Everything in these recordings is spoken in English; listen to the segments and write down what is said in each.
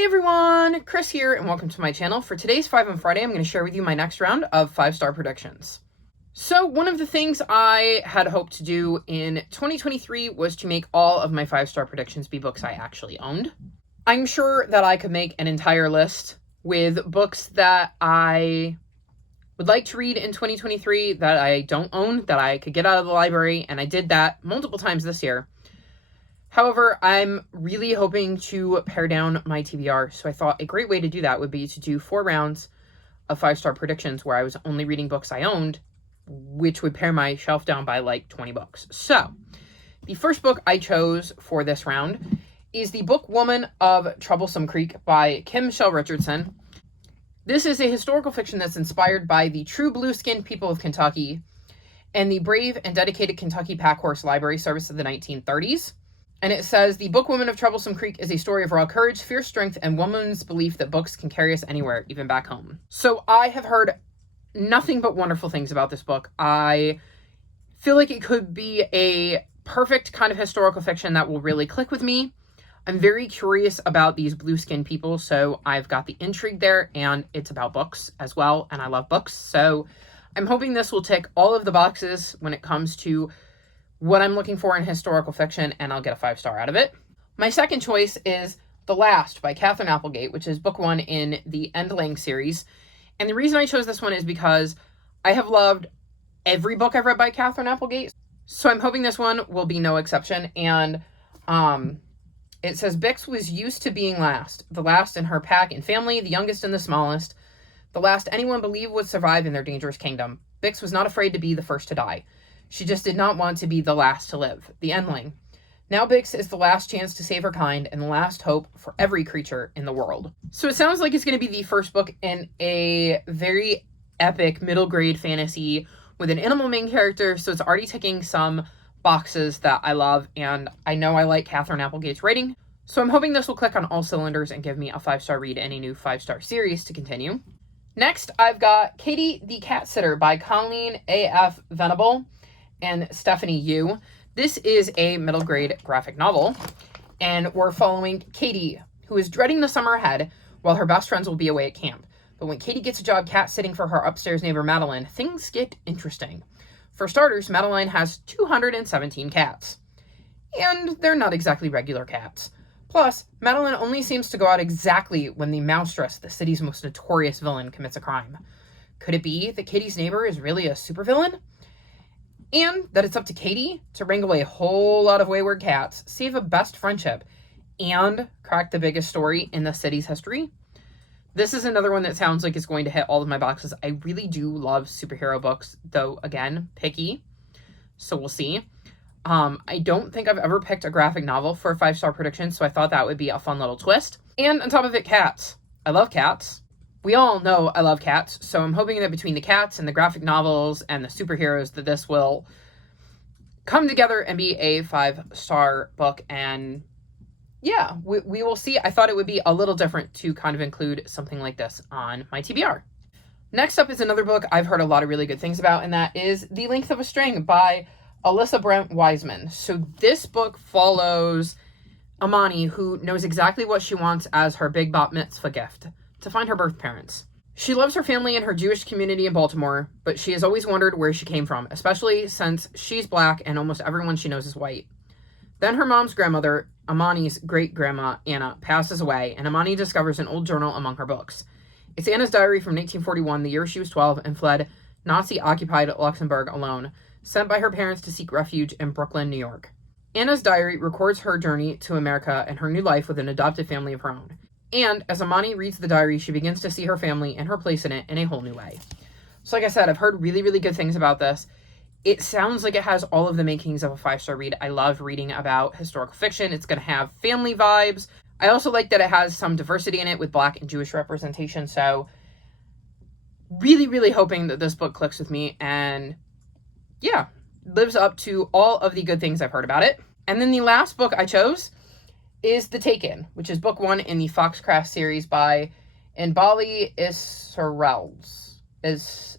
Hey everyone, Chris here, and welcome to my channel. For today's 5 on Friday, I'm going to share with you my next round of 5-star predictions. So one of the things I had hoped to do in 2023 was to make all of my 5-star predictions be books I actually owned. I'm sure that I could make an entire list with books that I would like to read in 2023 that I don't own, that I could get out of the library, and I did that multiple times this year. However, I'm really hoping to pare down my TBR, so I thought a great way to do that would be to do 4 rounds of 5-star predictions where I was only reading books I owned, which would pare my shelf down by like 20 books. So, the first book I chose for this round is The Book Woman of Troublesome Creek by Kim Michelle Richardson. This is a historical fiction that's inspired by the true blue-skinned people of Kentucky and the brave and dedicated Kentucky Pack Horse Library Service of the 1930s. And it says, The Book Woman of Troublesome Creek is a story of raw courage, fierce strength, and woman's belief that books can carry us anywhere, even back home. So I have heard nothing but wonderful things about this book. I feel like it could be a perfect kind of historical fiction that will really click with me. I'm very curious about these blue-skinned people, so I've got the intrigue there, and it's about books as well, and I love books. So I'm hoping this will tick all of the boxes when it comes to what I'm looking for in historical fiction, and I'll get a 5-star out of it. My second choice is The Last by Katherine Applegate, which is book 1 in the Endling series. And the reason I chose this one is because I have loved every book I've read by Katherine Applegate, so I'm hoping this one will be no exception. And it says, Bix was used to being last, the last in her pack and family, the youngest and the smallest, the last anyone believed would survive in their dangerous kingdom. Bix was not afraid to be the first to die. She just did not want to be the last to live. The Endling. Now Bix is the last chance to save her kind and the last hope for every creature in the world. So it sounds like it's going to be the first book in a very epic middle grade fantasy with an animal main character, so it's already ticking some boxes that I love, and I know I like Katherine Applegate's writing, so I'm hoping this will click on all cylinders and give me a 5-star read in a new 5-star series to continue. Next, I've got Katie the Cat Sitter by Colleen A.F. Venable and Stephanie Yu. This is a middle grade graphic novel, and we're following Katie, who is dreading the summer ahead while her best friends will be away at camp. But when Katie gets a job cat sitting for her upstairs neighbor Madeline, things get interesting. For starters, Madeline has 217 cats, and they're not exactly regular cats. Plus, Madeline only seems to go out exactly when the Mouseress, the city's most notorious villain, commits a crime. Could it be that Katie's neighbor is really a supervillain? And that it's up to Katie to wrangle a whole lot of wayward cats, save a best friendship, and crack the biggest story in the city's history. This is another one that sounds like it's going to hit all of my boxes. I really do love superhero books, though, again, picky. So we'll see. I don't think I've ever picked a graphic novel for a 5-star prediction, so I thought that would be a fun little twist. And on top of it, cats. I love cats. We all know I love cats, so I'm hoping that between the cats and the graphic novels and the superheroes that this will come together and be a 5-star book. And yeah, we will see. I thought it would be a little different to kind of include something like this on my TBR. Next up is another book I've heard a lot of really good things about, and that is The Length of a String by Alyssa Brent Wiseman. So this book follows Amani, who knows exactly what she wants as her big bat mitzvah gift: to find her birth parents. She loves her family and her Jewish community in Baltimore, but she has always wondered where she came from, especially since she's black and almost everyone she knows is white. Then her mom's grandmother, Amani's great-grandma, Anna, passes away, and Amani discovers an old journal among her books. It's Anna's diary from 1941, the year she was 12 and fled Nazi-occupied Luxembourg alone, sent by her parents to seek refuge in Brooklyn, New York. Anna's diary records her journey to America and her new life with an adopted family of her own. And as Amani reads the diary, she begins to see her family and her place in it in a whole new way. So like I said, I've heard really, really good things about this. It sounds like it has all of the makings of a 5-star read. I love reading about historical fiction. It's going to have family vibes. I also like that it has some diversity in it with Black and Jewish representation. So really, really hoping that this book clicks with me and yeah, lives up to all of the good things I've heard about it. And then the last book I chose is The Taken, which is book 1 in the Foxcraft series by Inbali Israels.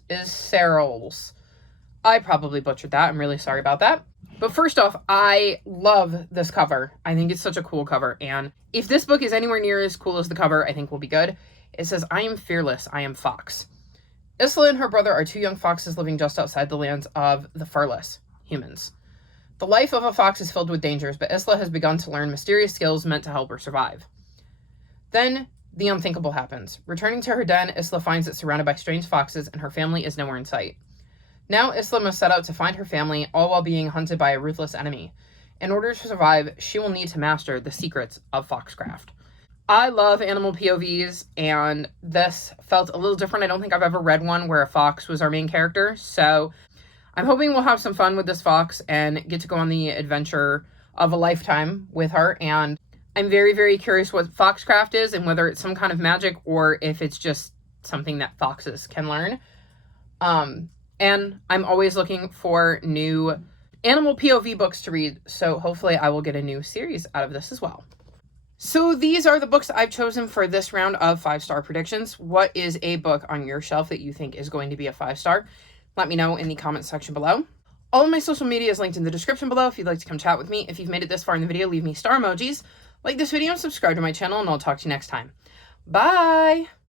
Israels. I probably butchered that. I'm really sorry about that. But first off, I love this cover. I think it's such a cool cover. And if this book is anywhere near as cool as the cover, I think we'll be good. It says, "I am fearless. I am Fox." Isla and her brother are two young foxes living just outside the lands of the Furless, humans. The life of a fox is filled with dangers, but Isla has begun to learn mysterious skills meant to help her survive. Then, the unthinkable happens. Returning to her den, Isla finds it surrounded by strange foxes, and her family is nowhere in sight. Now, Isla must set out to find her family, all while being hunted by a ruthless enemy. In order to survive, she will need to master the secrets of foxcraft. I love animal POVs, and this felt a little different. I don't think I've ever read one where a fox was our main character, so I'm hoping we'll have some fun with this fox and get to go on the adventure of a lifetime with her. And I'm very, very curious what foxcraft is and whether it's some kind of magic or if it's just something that foxes can learn. And I'm always looking for new animal POV books to read, so hopefully I will get a new series out of this as well. So these are the books I've chosen for this round of 5-star predictions. What is a book on your shelf that you think is going to be a 5-star? Let me know in the comments section below. All of my social media is linked in the description below if you'd like to come chat with me. If you've made it this far in the video, leave me star emojis, like this video, and subscribe to my channel, and I'll talk to you next time. Bye!